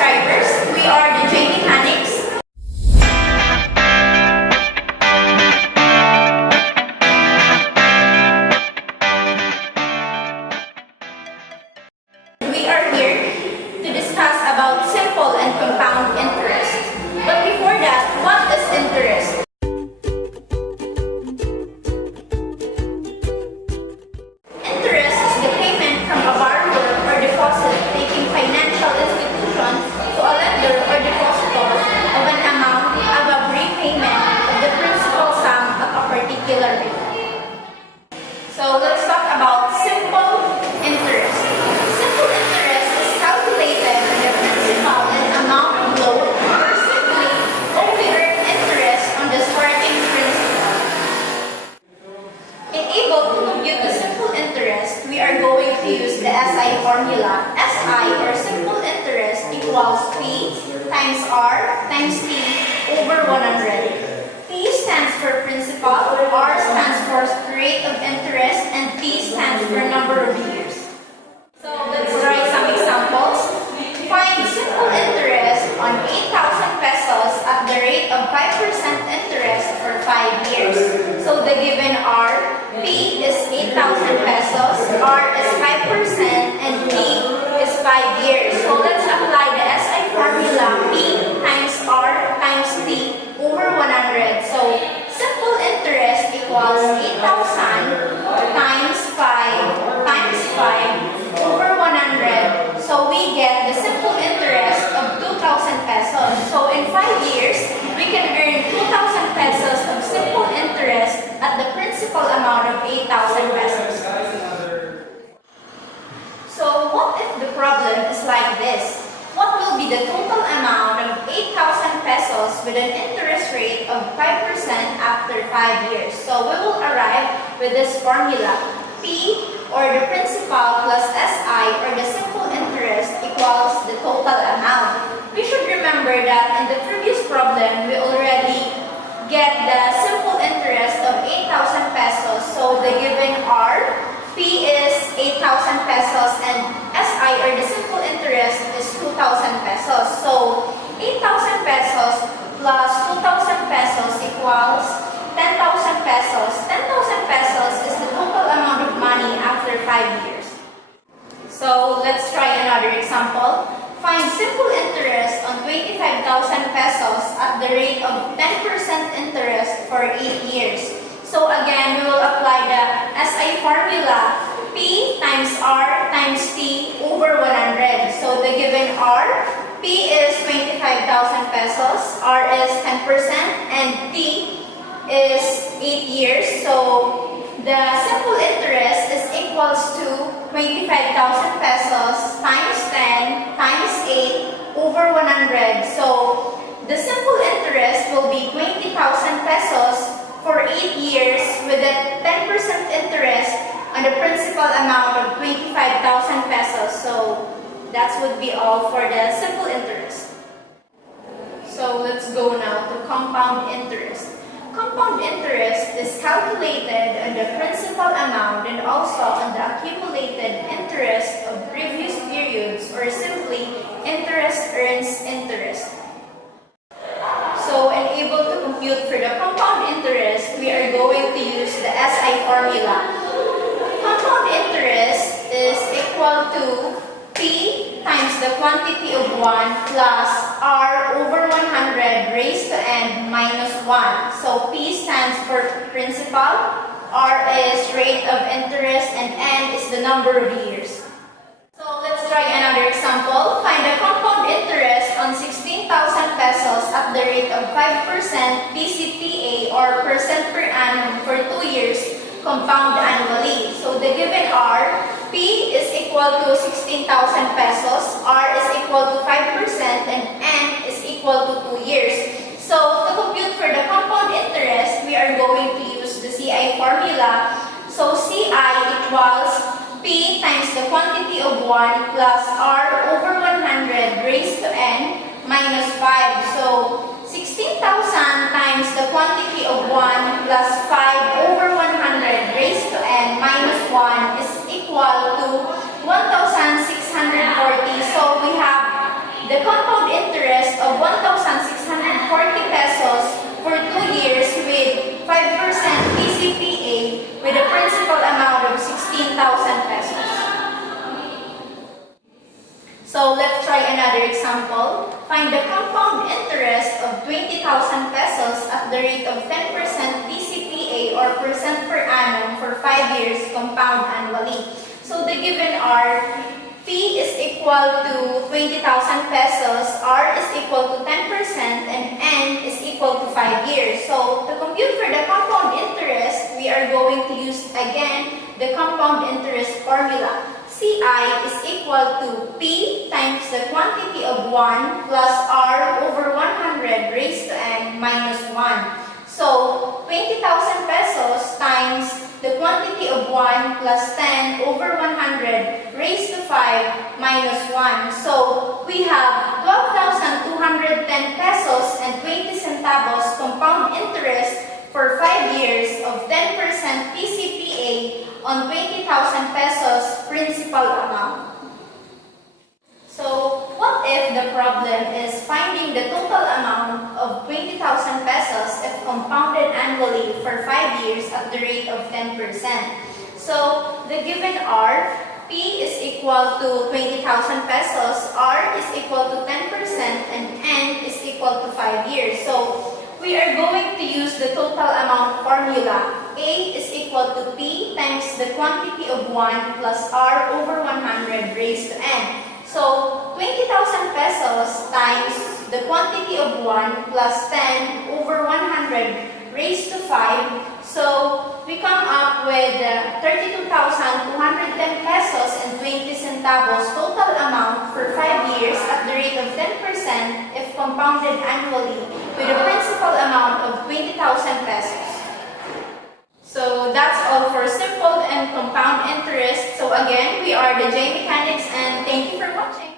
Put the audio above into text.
subscribers. We are the JD Mechanics. We are here to discuss about simple and compound interest. But before that, what is interest? Interest is the payment from a borrower or deposit taking financial institution to a lender or depositor of an amount of a repayment of the principal sum at a particular rate. So let's talk about simple interest. Simple interest is calculated on the principal and amount of loan or simply only earn interest on the starting principal. In able to compute the simple interest, we are going to use the SI formula. SI or simple interest equals P times R times T over 100. P stands for principal, R stands for rate of interest, and T stands for number of years. So let's try some examples. Find simple interest on 8,000 pesos at the rate of 5% interest for 5 years. So the given are P is 8,000 pesos, R is 5%, and T is 5 years. So let's apply the SI formula P times R times T over 100. So simple interest equals 8,000 times 5 times 5 over 100. So we get the simple interest of 2,000 pesos. So in 5 years, we can earn 2,000 pesos of simple interest at the principal amount of 8,000 pesos. So what if the problem is like this? What will be the total amount of 8,000 pesos with an interest rate of 5% after 5 years? So we will arrive with this formula. P or the principal plus SI or the simple interest equals the total amount. We should remember that in the previous problem, we already get the simple interest of 8,000 pesos. So the given are P is 8,000 pesos and SI or the simple interest is 2,000 pesos. So 8,000 pesos plus 2,000 pesos equals 10,000 pesos. 10,000 pesos is the total amount of money after 5 years. So let's try another example. Find simple interest on 25,000 pesos at the rate of 10% interest for 8 years. So again, we will apply the SI formula P times R times T over 100. So the given R, P is 25,000 pesos, R is 10%, and T is 8 years. So the simple interest is equals to 25,000 pesos times 10 times 8 over 100. So the simple interest will be 20,000 pesos for 8 years with a 10% interest on the principal amount of 25,000 pesos. So that would be all for the simple interest. So let's go now to compound interest. Compound interest is calculated on the principal amount and also on the accumulated interest of previous periods, or simply interest earns interest. So, and able to compute for the compound interest, we are going to use the SI formula. Compound interest is equal to P times the quantity of 1 plus R over 100 raised to n minus 1. So P stands for principal, R is rate of interest, and n is the number of years. So let's try another example. Find the compound interest on 16,000 pesos at the rate of 5% PCPA or percent per annum for 2 years compound annually. So the given are P is equal to 16,000 pesos, R is equal to 5%, and N is equal to 2 years. So to compute for the compound interest, we are going to use the CI formula. So CI equals P times the quantity of 1 plus R over 100 raised to n minus 5. So 16,000 times the quantity of 1 plus 5 over 100 raised to n minus 1 is equal to 1,640. So we have the compound example, find the compound interest of 20,000 pesos at the rate of 10% PCPA or percent per annum for 5 years compound annually. So the given are P is equal to 20,000 pesos, R is equal to 10%, and N is equal to 5 years. So to compute for the compound interest, we are going to use again the compound interest formula. CI is equal to P times the quantity of 1 plus R over 100 raised to N minus 1. So 20,000 pesos times the quantity of 1 plus 10 over 100 raised to 5 minus 1. So we have 12,210 pesos and 20 centavos compound interest for 5 years of 10% PCPA on 20,000 pesos principal amount. So what if the problem is finding the total amount of 20,000 pesos if compounded annually for 5 years at the rate of 10%? So the given are P is equal to 20,000 pesos, R is equal to 10%, and N is equal to 5 years. So we are going to use the total amount formula. A is equal to P times the quantity of 1 plus R over 100 raised to N. So 20,000 pesos times the quantity of 1 plus 10 over 100 raised to 5. So we come up with 32,210 pesos and 20 centavos total amount for 5 years at the rate of 10% if compounded annually with a principal amount of 20,000 pesos. So that's all for simple and compound interest. So again, we are the J Mechanics and thank you for watching.